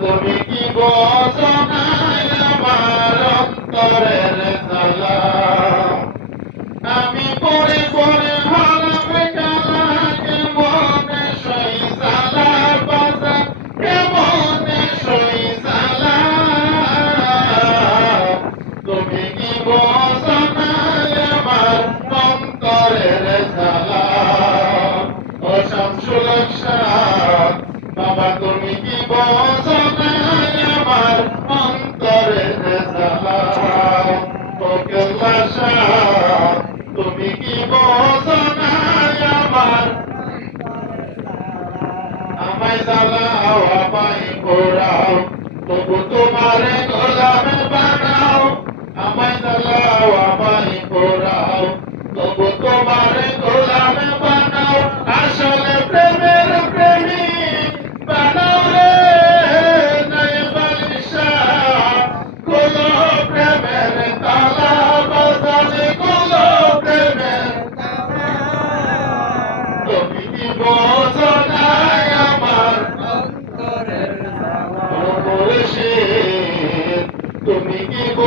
তুমি কি বোঝো আমার অন্তরের জ্বালা? আমি পরে পরে হারাবে কালা, কেমনে সই সালা বাজা, কেমনে সই সালা? তুমি কি বোঝো আমার অন্তরের জ্বালা? ও শামসুল কেল্লা তুমি কি বোঝো না আমার? আমায় জ্বালাও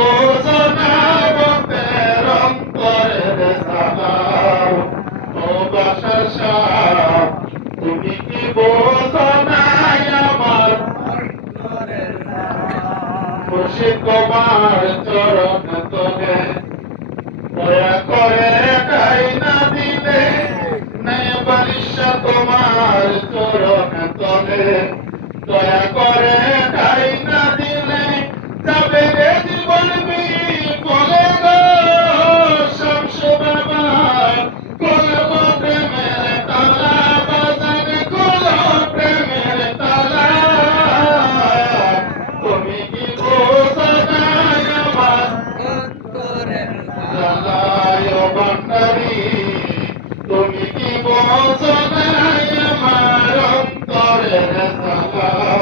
তুমি কি বোঝো না বন্ধের অন্তরের সালাম ও বাসার শাহ তুমি কি বোঝো না আমার মুর্শিদ তোমার চরণ তবে দয়া করে গাই না দিলে নেই বালিশা তোমার চরণ তবে দয়া করে তুমি কি বোঝো না আমার অন্তরের জ্বালা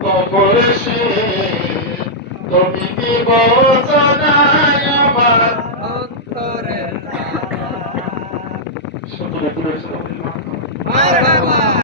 কবর সে তুমি কি বোঝো আমার